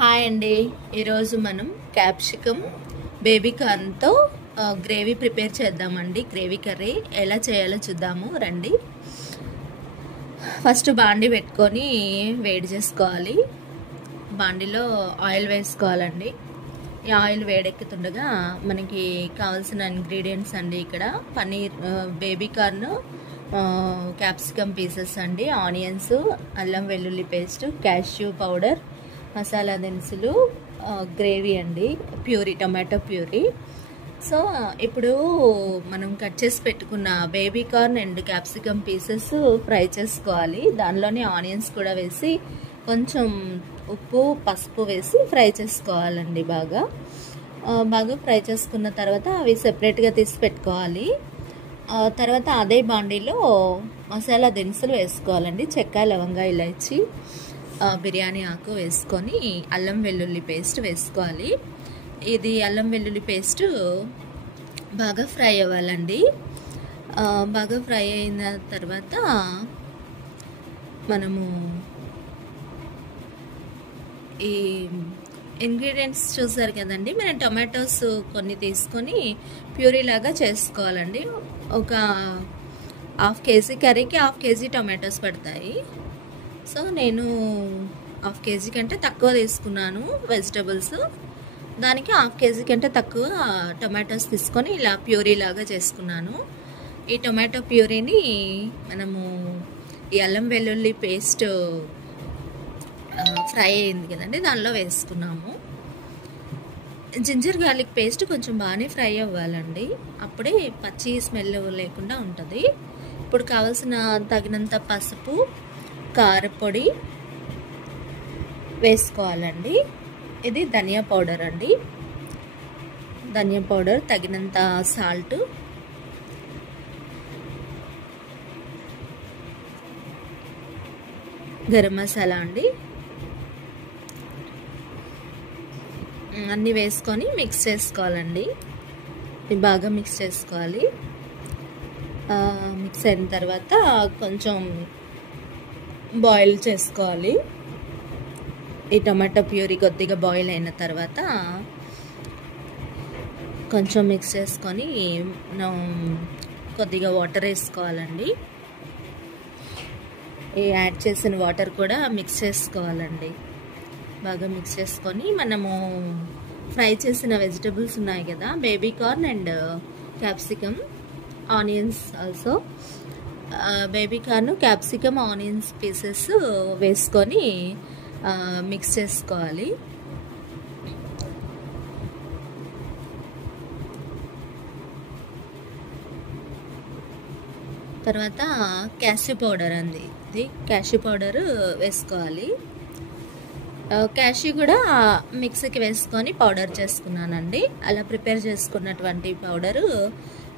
Hi అండి. ఈరోజు మనం క్యాప్సికమ్ బేబీ కార్న్తో గ్రేవీ ప్రిపేర్ చేద్దామండి. గ్రేవీ కర్రీ ఎలా చేయాలో చూద్దాము రండి. ఫస్ట్ బాండి పెట్టుకొని వేడి చేసుకోవాలి. బాండిలో ఆయిల్ వేసుకోవాలండి. ఈ ఆయిల్ వేడెక్కుతుండగా మనకి కావాల్సిన ఇంగ్రీడియంట్స్ అండి. ఇక్కడ paneer, baby corn, capsicum pieces అండి, ఆనియన్స్, అల్లం వెల్లుల్లి పేస్ట్, క్యాష్యూ పౌడర్, మసాలా దినుసులు, గ్రేవీ అండి, ప్యూరీ, టొమాటో ప్యూరీ. సో ఇప్పుడు మనం కట్ చేసి పెట్టుకున్న baby corn and capsicum pieces fry చేసుకోవాలి. దానిలోనే ఆనియన్స్ కూడా వేసి కొంచెం ఉప్పు, పసుపు వేసి ఫ్రై చేసుకోవాలండి. బాగా ఫ్రై చేసుకున్న తర్వాత అవి సెపరేట్గా తీసి పెట్టుకోవాలి. తర్వాత అదే బాండీలో మసాలా దినుసులు వేసుకోవాలండి. చెక్క, లవంగా, ఇలాచి, బిర్యానీ ఆకు వేసుకొని అల్లం వెల్లుల్లి పేస్ట్ వేసుకోవాలి. ఇది అల్లం వెల్లుల్లి పేస్ట్ బాగా ఫ్రై అవ్వాలండి. బాగా ఫ్రై అయిన తర్వాత మనము ఈ ఇంగ్రీడియంట్స్ చూసారు కదండి. మనం టొమాటోస్ కొన్ని తీసుకొని ప్యూరీ లాగా చేసుకోవాలండి. ఒక హాఫ్ కేజీ కర్రీకి హాఫ్ కేజీ టొమాటోస్ పడతాయి. సో నేను హాఫ్ కేజీ కంటే తక్కువ తీసుకున్నాను వెజిటబుల్స్. దానికి హాఫ్ కేజీ కంటే తక్కువ టొమాటోస్ తీసుకొని ఇలా ప్యూరీ లాగా చేసుకున్నాను. ఈ టొమాటో ప్యూరీని మనము ఈ అల్లం వెల్లుల్లి పేస్ట్ ఫ్రై అయింది కదండి, దానిలో వేసుకున్నాము. జింజర్ గార్లిక్ పేస్ట్ కొంచెం బాగానే ఫ్రై అవ్వాలండి, అప్పుడే పచ్చి స్మెల్ లేకుండా ఉంటుంది. ఇప్పుడు కావాల్సిన తగినంత పసుపు, కారపొడి వేసుకోవాలండి. ఇది ధనియా పౌడర్ అండి, ధనియా పౌడర్, తగినంత సాల్ట్, గరం మసాలా అండి, అన్నీ వేసుకొని మిక్స్ చేసుకోవాలండి. ఇది బాగా మిక్స్ చేసుకోవాలి. మిక్స్ అయిన తర్వాత కొంచెం బాయిల్ చేసుకోవాలి. ఈ టమాటో ప్యూరీ కొద్దిగా బాయిల్ అయిన తర్వాత కొంచెం మిక్స్ చేసుకొని కొద్దిగా వాటర్ వేసుకోవాలండి. ఈ యాడ్ చేసిన వాటర్ కూడా మిక్స్ చేసుకోవాలండి. బాగా మిక్స్ చేసుకొని మనము ఫ్రై చేసిన వెజిటబుల్స్ ఉన్నాయి కదా, baby corn and capsicum, onions also, baby corn, capsicum, onions pieces వేసుకొని మిక్స్ చేసుకోవాలి. తర్వాత క్యాష్యూ పౌడర్ అండి, ఇది క్యాష్యూ పౌడర్ వేసుకోవాలి. క్యాష్యూ కూడా మిక్సీకి వేసుకొని పౌడర్ చేసుకున్నానండి. అలా ప్రిపేర్ చేసుకున్నటువంటి పౌడరు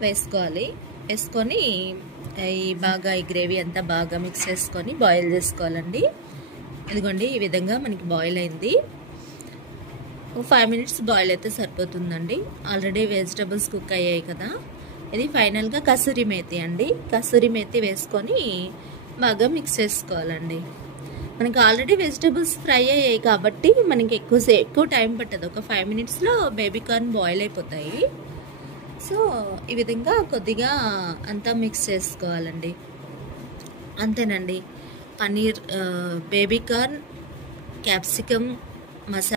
వేసుకోవాలి. వేసుకొని బాగా ఈ గ్రేవీ అంతా బాగా మిక్స్ చేసుకొని బాయిల్ చేసుకోవాలండి. ఇదిగోండి, ఈ విధంగా మనకి బాయిల్ అయింది. 5 minutes బాయిల్ అయితే సరిపోతుందండి. ఆల్రెడీ వెజిటబుల్స్ కుక్ అయ్యాయి కదా. ఇది ఫైనల్గా కసూరి మేతి అండి, కసూరి మేతి వేసుకొని బాగా మిక్స్ చేసుకోవాలండి. మనకి ఆల్రెడీ వెజిటబుల్స్ ఫ్రై అయ్యాయి కాబట్టి మనకి ఎక్కువ టైం పట్టదు. ఒక 5 minutesలో బేబీ కార్న్ బాయిల్ అయిపోతాయి. సో ఈ విధంగా కొద్దిగా అంతా మిక్స్ చేసుకోవాలండి. అంతేనండి, paneer, baby corn, capsicum, masala